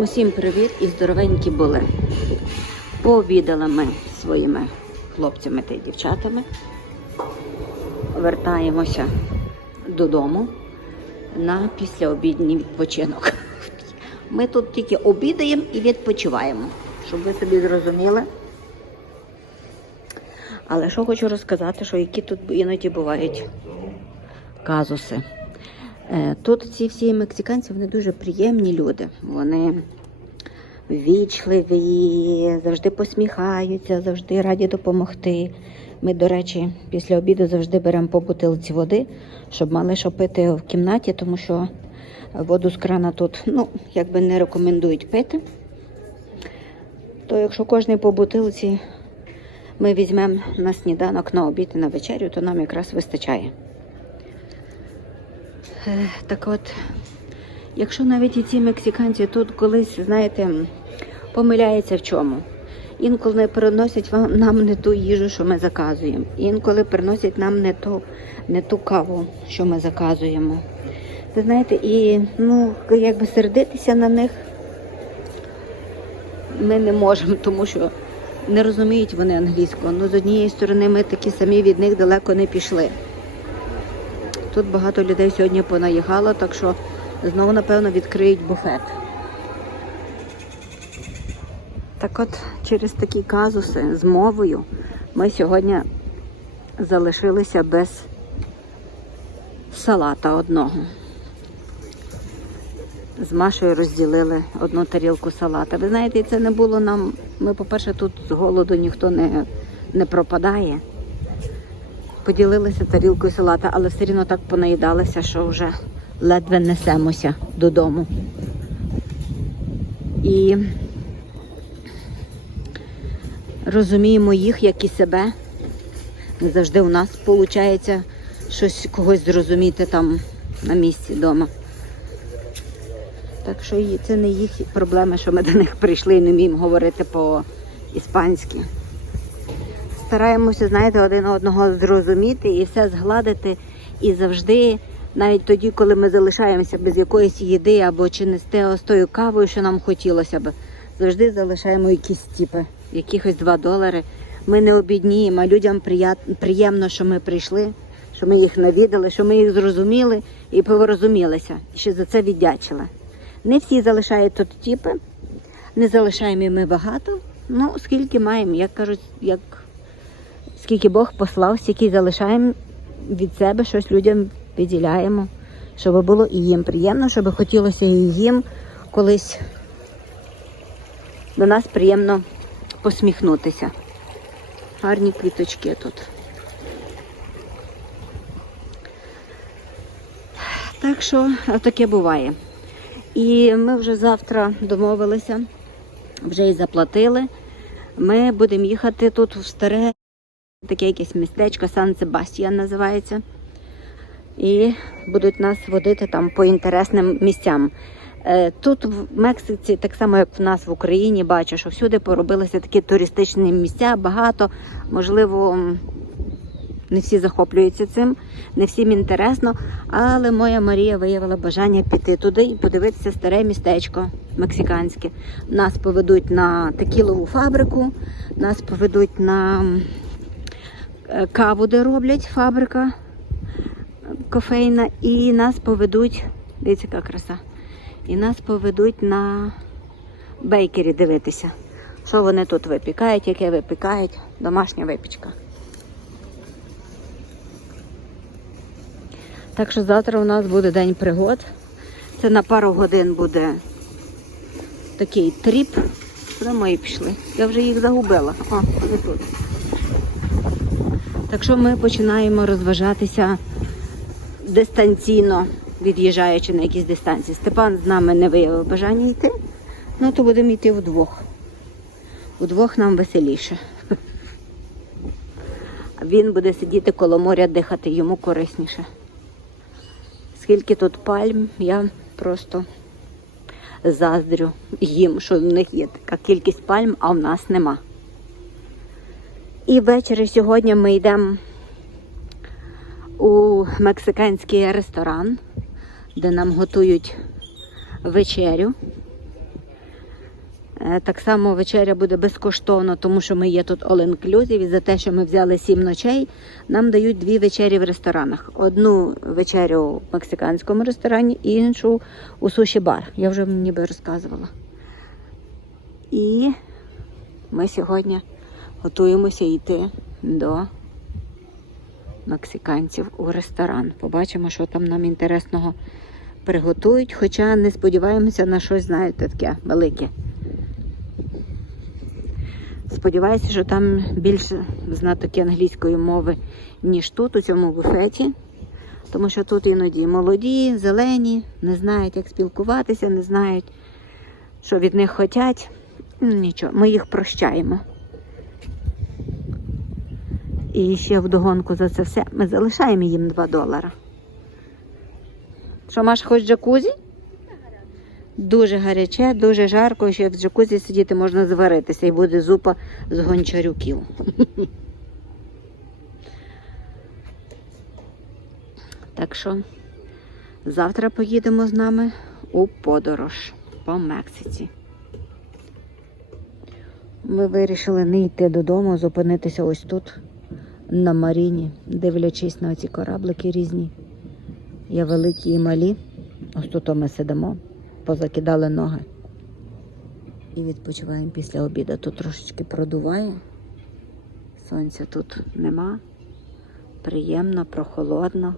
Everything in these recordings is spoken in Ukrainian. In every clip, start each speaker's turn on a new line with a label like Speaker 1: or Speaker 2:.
Speaker 1: Усім привіт і здоровенькі були. Пообідали ми своїми хлопцями та дівчатами. Вертаємося додому на післяобідній відпочинок. Ми тут тільки обідаємо і відпочиваємо, щоб ви собі зрозуміли. Але що хочу розказати, що які тут іноді бувають казуси. Е, Тут ці всі мексиканці вони дуже приємні люди. Вони ввічливі, завжди посміхаються, завжди раді допомогти. Ми, до речі, після обіду завжди беремо по бутилці води, щоб мали що пити в кімнаті, тому що воду з крана тут ну, якби не рекомендують пити. То якщо кожний по бутилці ми візьмемо на сніданок, на обід і на вечерю, то нам якраз вистачає. Е, Так от, якщо навіть і ці мексиканці тут колись, знаєте, помиляються в чому. Інколи приносять вам нам не ту їжу, що ми заказуємо. Інколи приносять нам не ту, не ту каву, що ми заказуємо. Ви знаєте, і ну, якби сердитися на них ми не можемо, тому що не розуміють вони англійську. Ну, з однієї сторони, ми такі самі від них далеко не пішли. Тут багато людей сьогодні понаїхало, так що знову, напевно, відкриють буфет. Так от, через такі казуси з мовою ми сьогодні залишилися без салата одного. З Машою розділили одну тарілку салата. Ви знаєте, це не було нам. Ми, по-перше, тут з голоду ніхто не, не пропадає поділилися тарілкою салата, але все рівно так понаїдалися, що вже ледве несемося додому. І розуміємо їх, як і себе. Не завжди у нас виходить щось когось зрозуміти там на місці вдома. Так що це не їх проблеми, що ми до них прийшли і не вміємо говорити по-іспанськи стараємося, знаєте, один одного зрозуміти і все згладити. І завжди, навіть тоді, коли ми залишаємося без якоїсь їди або чи не з те- тою кавою, що нам хотілося б, завжди залишаємо якісь тіпи, якихось 2 долари. Ми не обідніємо, а людям приємно, що ми прийшли, що ми їх навідали, що ми їх зрозуміли і порозумілися, ще за це віддячили. Не всі залишають тут тіпи, не залишаємо і ми багато. Ну, скільки маємо, як кажуть, як скільки Бог послав, стільки залишаємо від себе, щось людям виділяємо, щоб було і їм приємно, щоб хотілося і їм колись до нас приємно посміхнутися. Гарні квіточки тут. Так що таке буває. І ми вже завтра домовилися, вже і заплатили. Ми будемо їхати тут в старе таке якесь містечко Сан Себастьян називається. І будуть нас водити там по інтересним місцям. Е, Тут в Мексиці, так само як в нас в Україні, бачу, що всюди поробилися такі туристичні місця, багато. Можливо, не всі захоплюються цим, не всім інтересно. Але моя Марія виявила бажання піти туди і подивитися старе містечко мексиканське. Нас поведуть на текілову фабрику, нас поведуть на каву, де роблять фабрика кофейна, і нас поведуть, дивіться, яка краса. І нас поведуть на бейкері дивитися, що вони тут випікають, яке випікають, домашня випічка. Так що завтра у нас буде день пригод. Це на пару годин буде такий тріп. Куди мої пішли? Я вже їх загубила. О, вони тут. Так що ми починаємо розважатися дистанційно, від'їжджаючи на якісь дистанції. Степан з нами не виявив бажання йти, ну то будемо йти вдвох. Удвох нам веселіше. Він буде сидіти коло моря, дихати, йому корисніше. Скільки тут пальм, я просто заздрю їм, що в них є така кількість пальм, а в нас нема. І ввечері сьогодні ми йдемо у мексиканський ресторан, де нам готують вечерю. Е, Так само вечеря буде безкоштовно, тому що ми є тут all inclusive і за те, що ми взяли сім ночей, нам дають дві вечері в ресторанах. Одну вечерю в мексиканському ресторані і іншу у суші бар. Я вже ніби розказувала. І ми сьогодні готуємося йти до мексиканців у ресторан. Побачимо, що там нам інтересного приготують, хоча не сподіваємося на щось, знаєте, таке велике. Сподіваюся, що там більше знатоки англійської мови, ніж тут, у цьому буфеті. Тому що тут іноді молоді, зелені, не знають, як спілкуватися, не знають, що від них хочуть. Нічого, ми їх прощаємо. І ще вдогонку за це все ми залишаємо їм 2 долара. Що, Маш, хоч джакузі? Дуже гаряче, дуже жарко, ще в джакузі сидіти можна зваритися і буде зупа з гончарюків. Так що завтра поїдемо з нами у подорож по Мексиці. Ми вирішили не йти додому, зупинитися ось тут, на Маріні, дивлячись на ці кораблики різні. Є великі і малі. Ось тут ми сидимо, позакидали ноги. І відпочиваємо після обіду. Тут трошечки продуває. Сонця тут нема. Приємно, прохолодно.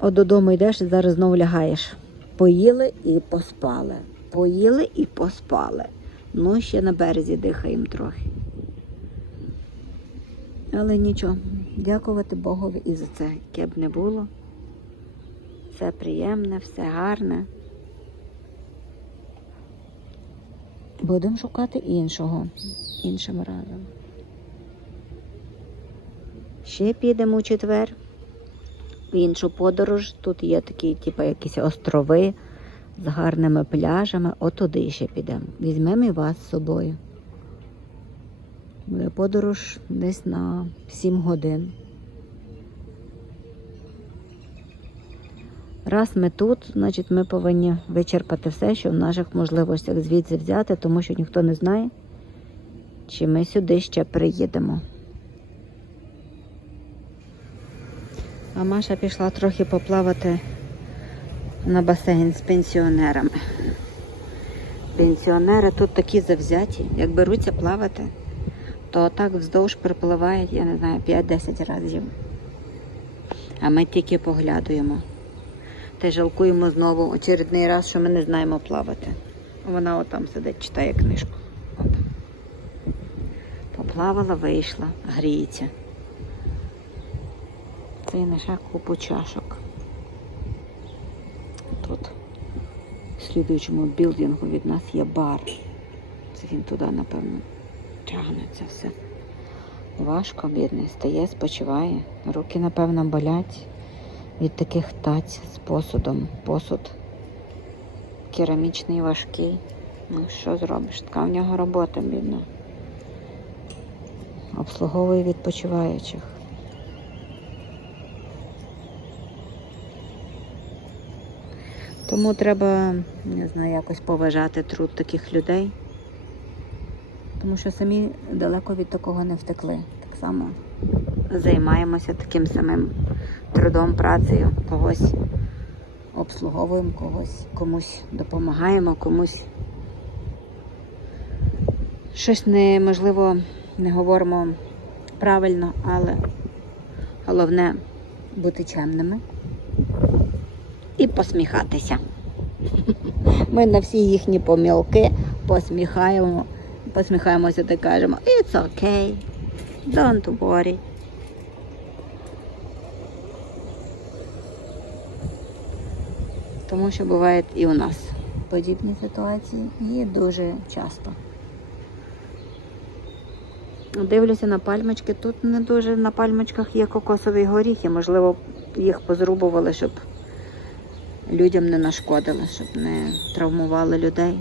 Speaker 1: От додому йдеш і зараз знову лягаєш. Поїли і поспали. Поїли і поспали. Ну, ще на березі дихаємо трохи. Але нічого, дякувати Богові і за це, яке б не було. Все приємне, все гарне. Будемо шукати іншого, іншим разом. Ще підемо у четвер в іншу подорож. Тут є такі, типу, якісь острови з гарними пляжами. Отуди ще підемо. Візьмемо і вас з собою. Буде подорож десь на 7 годин. Раз ми тут, значить ми повинні вичерпати все, що в наших можливостях звідси взяти, тому що ніхто не знає, чи ми сюди ще приїдемо. А Маша пішла трохи поплавати на басейн з пенсіонерами. Пенсіонери тут такі завзяті, як беруться плавати, то так вздовж припливають, я не знаю, 5-10 разів. А ми тільки поглядуємо. Та й жалкуємо знову очередний раз, що ми не знаємо плавати. Вона отам сидить, читає книжку. От. Поплавала, вийшла, гріється. Це наше купу чашок. Тут в слідуючому білдингу від нас є бар. Це він туди, напевно, тягне це все. Важко, бідний, стає, спочиває. Руки, напевно, болять від таких таць з посудом. Посуд керамічний важкий. Ну, що зробиш? Така в нього робота, бідна. Обслуговує відпочиваючих. Тому треба, не знаю, якось поважати труд таких людей. Тому що самі далеко від такого не втекли. Так само займаємося таким самим трудом, працею. Когось обслуговуємо, когось комусь допомагаємо, комусь щось неможливо не говоримо правильно, але головне бути чемними і посміхатися. Ми на всі їхні помилки посміхаємо, посміхаємося та кажемо It's okay, don't worry. Тому що бувають і у нас подібні ситуації і дуже часто. Дивлюся на пальмочки. Тут не дуже на пальмочках є кокосові горіхи. Можливо, їх позрубували, щоб людям не нашкодили, щоб не травмували людей.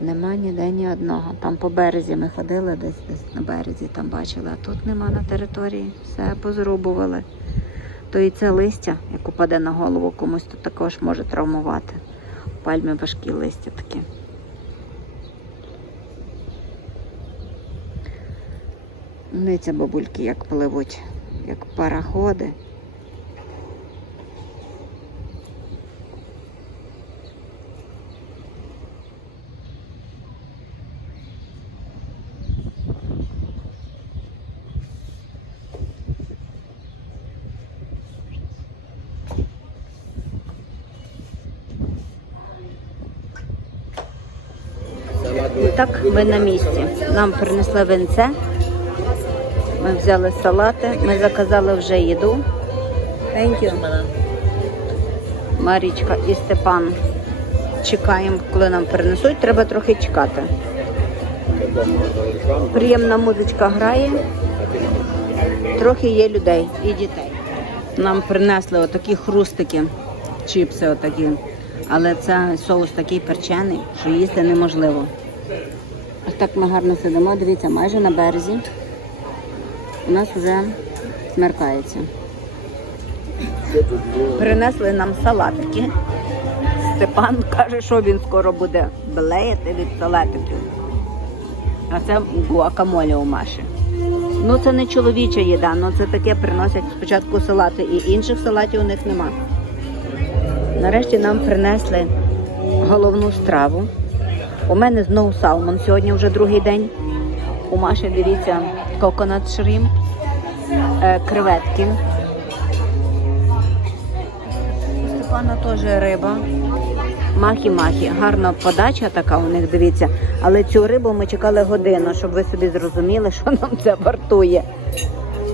Speaker 1: Нема ніде ні одного. Там по березі ми ходили десь десь на березі, там бачили, а тут нема на території. Все позрубували. то і це листя, як упаде на голову комусь, то також може травмувати. Пальми важкі листя такі. Дивіться, бабульки, як пливуть, як пароходи. І так ми на місці. Нам принесли винце. Ми взяли салати, ми заказали вже їду. Thank you. Марічка і Степан. Чекаємо, коли нам принесуть. Треба трохи чекати. Приємна музичка грає. Трохи є людей і дітей. Нам принесли отакі хрустики, чіпси отакі. Але це соус такий перчений, що їсти неможливо. Ось так ми гарно сидимо. Дивіться, майже на березі. У нас вже смеркається. Принесли нам салатики. Степан каже, що він скоро буде блеяти від салатиків. А це гуакамолі у Маші. Ну це не чоловіча їда, ну це таке приносять спочатку салати і інших салатів у них нема. Нарешті нам принесли головну страву. У мене знову салмон. Сьогодні вже другий день. У Маші, дивіться, коконат шрім, е, креветки. У Степана теж риба. Махі-махі. Гарна подача така у них, дивіться. Але цю рибу ми чекали годину, щоб ви собі зрозуміли, що нам це вартує.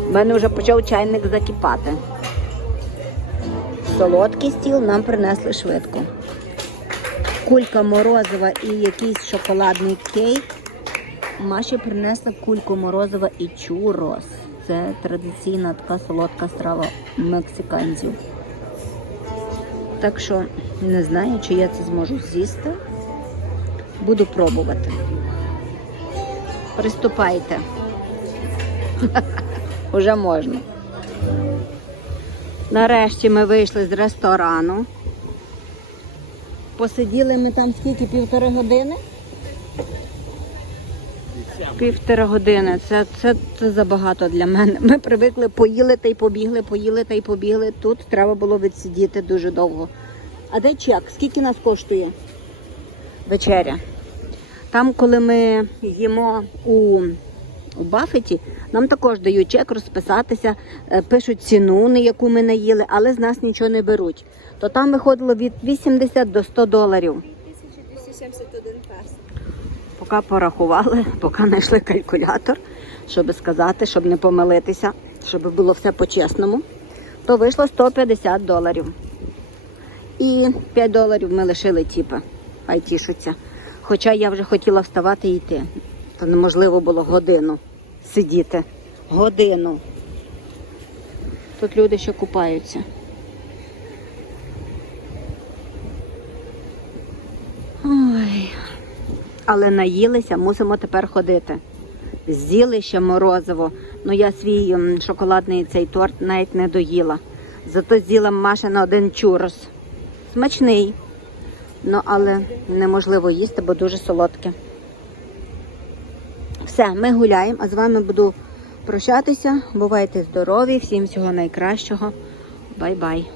Speaker 1: У мене вже почав чайник закипати. Солодкий стіл нам принесли швидко. Кулька морозива і якийсь шоколадний кейк. Маші принесли кульку морозива і чурос. Це традиційна така солодка страва мексиканців. Так що не знаю, чи я це зможу з'їсти. Буду пробувати. Приступайте. Уже можна. Нарешті ми вийшли з ресторану. Посиділи ми там скільки? Півтори години? Півтори години. Це, це, це забагато для мене. Ми привикли поїли та й побігли, поїли та й побігли. Тут треба було відсидіти дуже довго. А де чек? Скільки нас коштує? Вечеря. Там, коли ми їмо у, у Бафеті, нам також дають чек розписатися, е, пишуть ціну, на яку ми наїли, але з нас нічого не беруть. То там виходило від 80 до 100 доларів.
Speaker 2: 1271 песо.
Speaker 1: Поки порахували, поки знайшли калькулятор, щоб сказати, щоб не помилитися, щоб було все по-чесному, то вийшло 150 доларів. І 5 доларів ми лишили тіпа, хай тішуться. Хоча я вже хотіла вставати і йти. То неможливо було годину сидіти. Годину. Тут люди ще купаються. Ой. Але наїлися, мусимо тепер ходити. З'їли ще морозиво. Ну я свій шоколадний цей торт навіть не доїла. Зато з'їла Маша на один чурос. Смачний. Ну, але неможливо їсти, бо дуже солодке. Все, ми гуляємо, а з вами буду прощатися. Бувайте здорові, всім всього найкращого. Бай-бай.